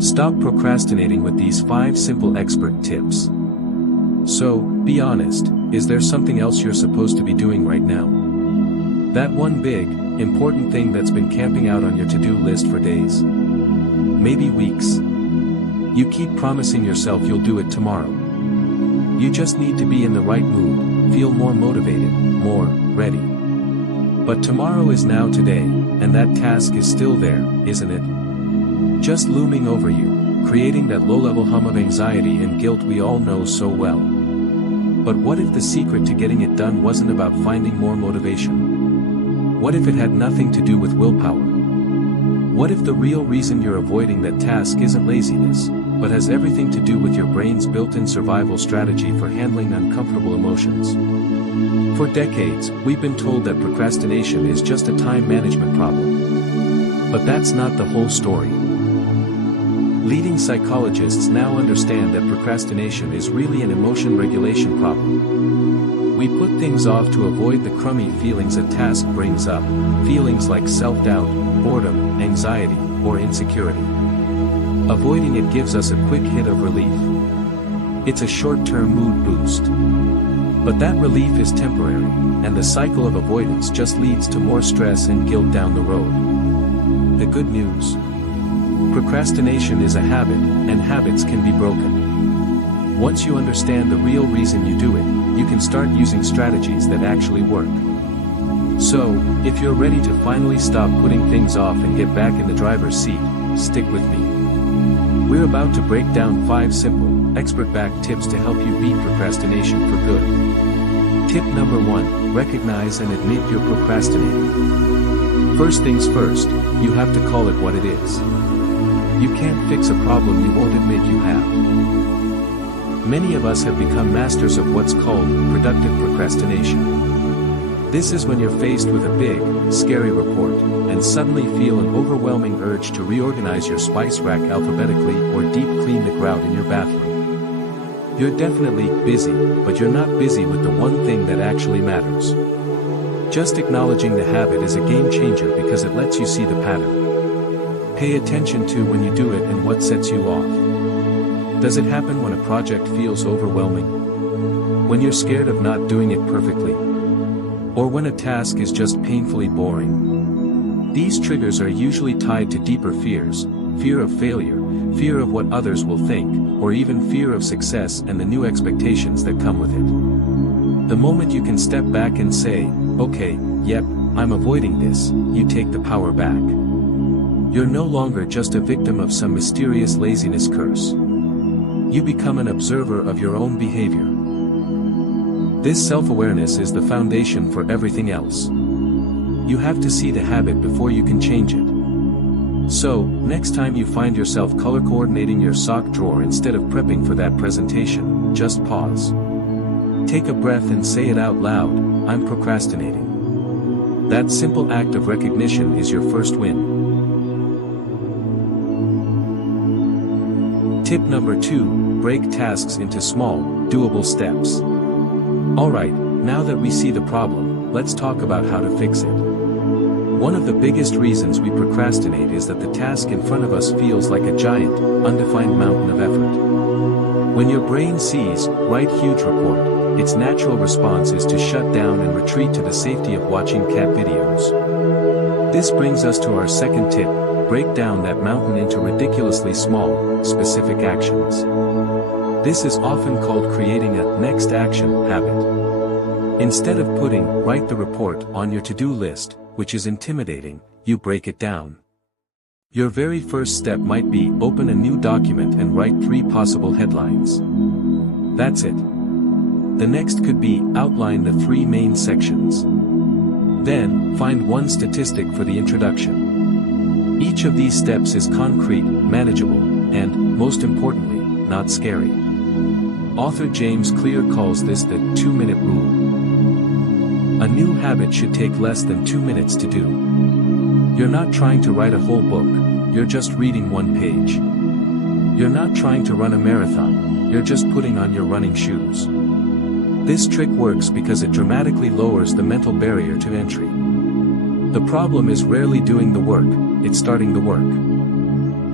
Stop procrastinating with these 5 simple expert tips. So, be honest, is there something else you're supposed to be doing right now? That one big, important thing that's been camping out on your to-do list for days. Maybe weeks. You keep promising yourself you'll do it tomorrow. You just need to be in the right mood, feel more motivated, more ready. But tomorrow is now today, and that task is still there, isn't it? Just looming over you, creating that low-level hum of anxiety and guilt we all know so well. But what if the secret to getting it done wasn't about finding more motivation? What if it had nothing to do with willpower? What if the real reason you're avoiding that task isn't laziness, but has everything to do with your brain's built-in survival strategy for handling uncomfortable emotions? For decades, we've been told that procrastination is just a time management problem. But that's not the whole story. Leading psychologists now understand that procrastination is really an emotion regulation problem. We put things off to avoid the crummy feelings a task brings up, feelings like self-doubt, boredom, anxiety, or insecurity. Avoiding it gives us a quick hit of relief. It's a short-term mood boost. But that relief is temporary, and the cycle of avoidance just leads to more stress and guilt down the road. The good news: procrastination is a habit, and habits can be broken. Once you understand the real reason you do it, you can start using strategies that actually work. So, if you're ready to finally stop putting things off and get back in the driver's seat, stick with me. We're about to break down 5 simple, expert-backed tips to help you beat procrastination for good. Tip number 1, recognize and admit you're procrastinating. First things first, you have to call it what it is. You can't fix a problem you won't admit you have. Many of us have become masters of what's called productive procrastination. This is when you're faced with a big, scary report, and suddenly feel an overwhelming urge to reorganize your spice rack alphabetically or deep clean the grout in your bathroom. You're definitely busy, but you're not busy with the one thing that actually matters. Just acknowledging the habit is a game changer because it lets you see the pattern. Pay attention to when you do it and what sets you off. Does it happen when a project feels overwhelming? When you're scared of not doing it perfectly? Or when a task is just painfully boring? These triggers are usually tied to deeper fears: fear of failure, fear of what others will think, or even fear of success and the new expectations that come with it. The moment you can step back and say, okay, yep, I'm avoiding this, you take the power back. You're no longer just a victim of some mysterious laziness curse. You become an observer of your own behavior. This self-awareness is the foundation for everything else. You have to see the habit before you can change it. So, next time you find yourself color coordinating your sock drawer instead of prepping for that presentation, just pause. Take a breath and say it out loud, I'm procrastinating. That simple act of recognition is your first win. Tip number 2, break tasks into small, doable steps. Alright, now that we see the problem, let's talk about how to fix it. One of the biggest reasons we procrastinate is that the task in front of us feels like a giant, undefined mountain of effort. When your brain sees, write huge report, its natural response is to shut down and retreat to the safety of watching cat videos. This brings us to our second tip: break down that mountain into ridiculously small, specific actions. This is often called creating a next action habit. Instead of putting write the report on your to-do list, which is intimidating, you break it down. Your very first step might be open a new document and write 3 possible headlines. That's it. The next could be outline the 3 main sections. Then, find one statistic for the introduction. Each of these steps is concrete, manageable, and, most importantly, not scary. Author James Clear calls this the 2-minute rule. A new habit should take less than 2 minutes to do. You're not trying to write a whole book, you're just reading 1 page. You're not trying to run a marathon, you're just putting on your running shoes. This trick works because it dramatically lowers the mental barrier to entry. The problem is rarely doing the work, it's starting the work.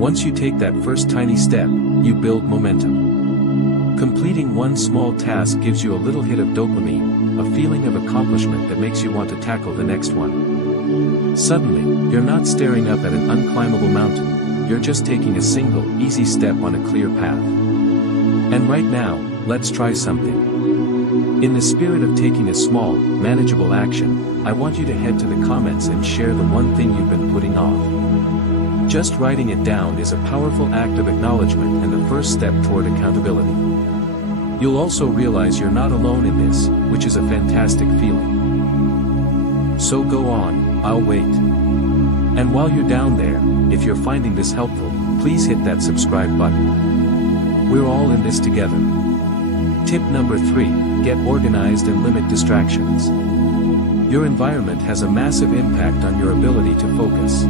Once you take that first tiny step, you build momentum. Completing one small task gives you a little hit of dopamine, a feeling of accomplishment that makes you want to tackle the next one. Suddenly, you're not staring up at an unclimbable mountain, you're just taking a single, easy step on a clear path. And right now, let's try something. In the spirit of taking a small, manageable action, I want you to head to the comments and share the one thing you've been putting off. Just writing it down is a powerful act of acknowledgement and the first step toward accountability. You'll also realize you're not alone in this, which is a fantastic feeling. So go on, I'll wait. And while you're down there, if you're finding this helpful, please hit that subscribe button. We're all in this together. Tip number 3. Get organized and limit distractions. Your environment has a massive impact on your ability to focus.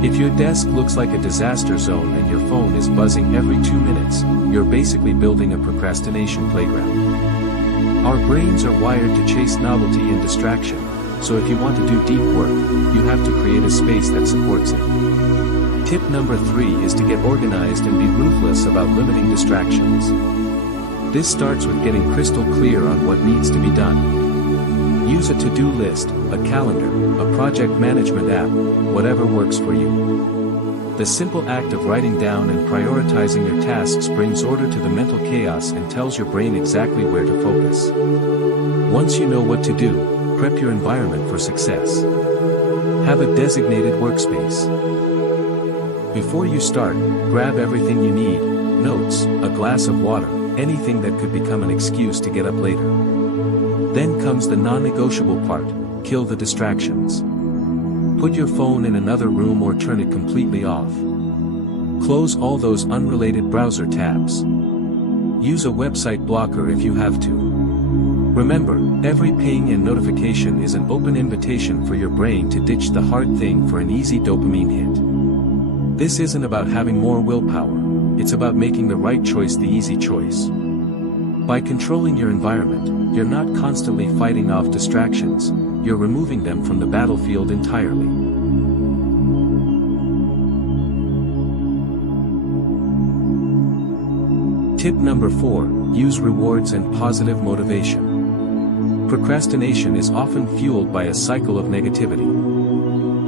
If your desk looks like a disaster zone and your phone is buzzing every 2 minutes, you're basically building a procrastination playground. Our brains are wired to chase novelty and distraction, so if you want to do deep work, you have to create a space that supports it. Tip number 3 is to get organized and be ruthless about limiting distractions. This starts with getting crystal clear on what needs to be done. Use a to-do list, a calendar, a project management app, whatever works for you. The simple act of writing down and prioritizing your tasks brings order to the mental chaos and tells your brain exactly where to focus. Once you know what to do, prep your environment for success. Have a designated workspace. Before you start, grab everything you need, notes, a glass of water, anything that could become an excuse to get up later. Then comes the non-negotiable part, kill the distractions. Put your phone in another room or turn it completely off. Close all those unrelated browser tabs. Use a website blocker if you have to. Remember, every ping and notification is an open invitation for your brain to ditch the hard thing for an easy dopamine hit. This isn't about having more willpower. It's about making the right choice the easy choice. By controlling your environment, you're not constantly fighting off distractions, you're removing them from the battlefield entirely. Tip number 4, use rewards and positive motivation. Procrastination is often fueled by a cycle of negativity.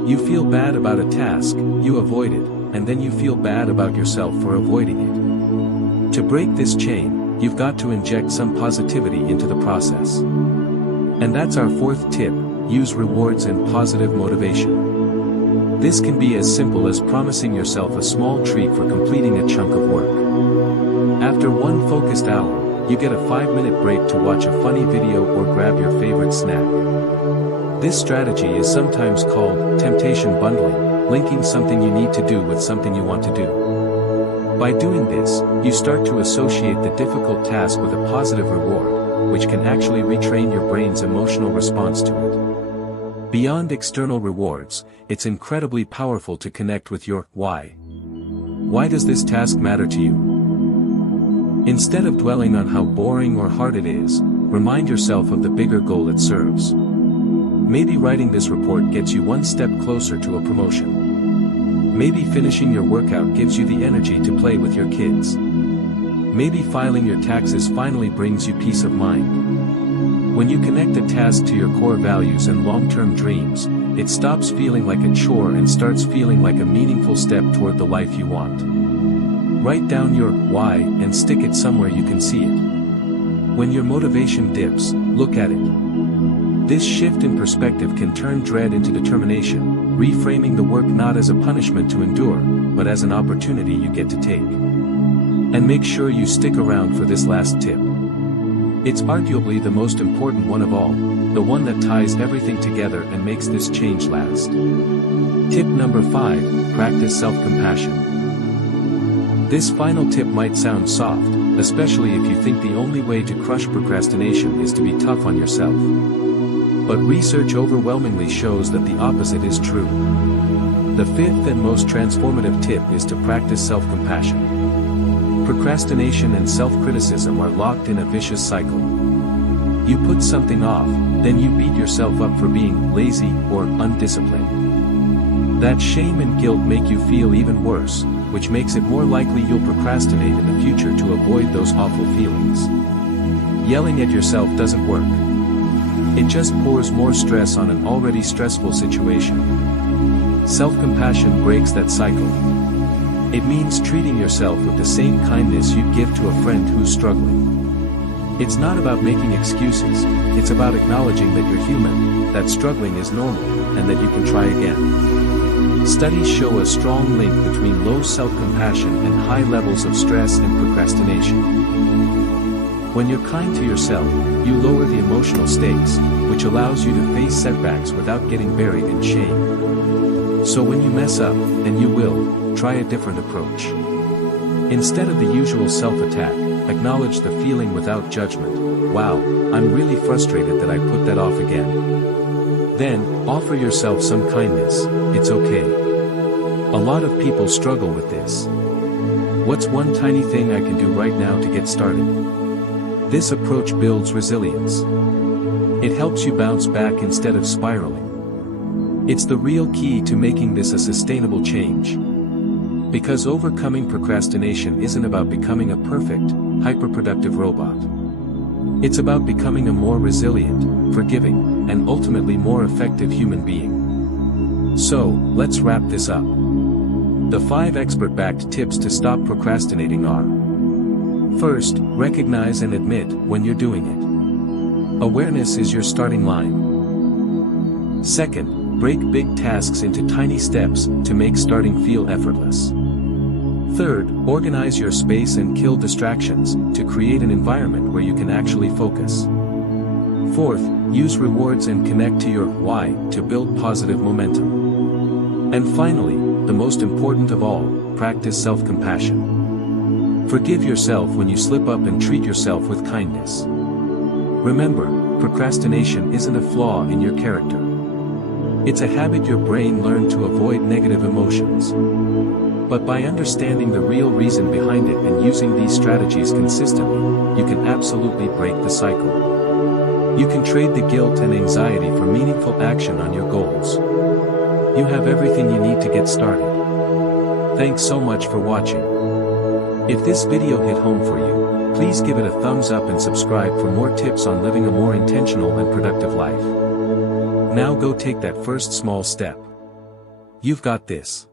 You feel bad about a task, you avoid it, and then you feel bad about yourself for avoiding it. To break this chain, you've got to inject some positivity into the process. And that's our 4th tip, use rewards and positive motivation. This can be as simple as promising yourself a small treat for completing a chunk of work. After one focused hour, you get a 5-minute break to watch a funny video or grab your favorite snack. This strategy is sometimes called temptation bundling, linking something you need to do with something you want to do. By doing this, you start to associate the difficult task with a positive reward, which can actually retrain your brain's emotional response to it. Beyond external rewards, it's incredibly powerful to connect with your why. Why does this task matter to you? Instead of dwelling on how boring or hard it is, remind yourself of the bigger goal it serves. Maybe writing this report gets you one step closer to a promotion. Maybe finishing your workout gives you the energy to play with your kids. Maybe filing your taxes finally brings you peace of mind. When you connect a task to your core values and long-term dreams, it stops feeling like a chore and starts feeling like a meaningful step toward the life you want. Write down your why and stick it somewhere you can see it. When your motivation dips, look at it. This shift in perspective can turn dread into determination, reframing the work not as a punishment to endure, but as an opportunity you get to take. And make sure you stick around for this last tip. It's arguably the most important one of all, the one that ties everything together and makes this change last. Tip number 5, practice self-compassion. This final tip might sound soft, especially if you think the only way to crush procrastination is to be tough on yourself. But research overwhelmingly shows that the opposite is true. The 5th and most transformative tip is to practice self-compassion. Procrastination and self-criticism are locked in a vicious cycle. You put something off, then you beat yourself up for being lazy or undisciplined. That shame and guilt make you feel even worse, which makes it more likely you'll procrastinate in the future to avoid those awful feelings. Yelling at yourself doesn't work. It just pours more stress on an already stressful situation. Self-compassion breaks that cycle. It means treating yourself with the same kindness you'd give to a friend who's struggling. It's not about making excuses, it's about acknowledging that you're human, that struggling is normal, and that you can try again. Studies show a strong link between low self-compassion and high levels of stress and procrastination. When you're kind to yourself, you lower the emotional stakes, which allows you to face setbacks without getting buried in shame. So when you mess up, and you will, try a different approach. Instead of the usual self-attack, acknowledge the feeling without judgment. Wow, I'm really frustrated that I put that off again. Then, offer yourself some kindness. It's okay. A lot of people struggle with this. What's one tiny thing I can do right now to get started? This approach builds resilience. It helps you bounce back instead of spiraling. It's the real key to making this a sustainable change. Because overcoming procrastination isn't about becoming a perfect, hyperproductive robot. It's about becoming a more resilient, forgiving, and ultimately more effective human being. So, let's wrap this up. The 5 expert-backed tips to stop procrastinating are: first, recognize and admit when you're doing it. Awareness is your starting line. Second, break big tasks into tiny steps to make starting feel effortless. Third, organize your space and kill distractions to create an environment where you can actually focus. Fourth, use rewards and connect to your why to build positive momentum. And finally, the most important of all, practice self-compassion. Forgive yourself when you slip up and treat yourself with kindness. Remember, procrastination isn't a flaw in your character. It's a habit your brain learned to avoid negative emotions. But by understanding the real reason behind it and using these strategies consistently, you can absolutely break the cycle. You can trade the guilt and anxiety for meaningful action on your goals. You have everything you need to get started. Thanks so much for watching. If this video hit home for you, please give it a thumbs up and subscribe for more tips on living a more intentional and productive life. Now go take that first small step. You've got this.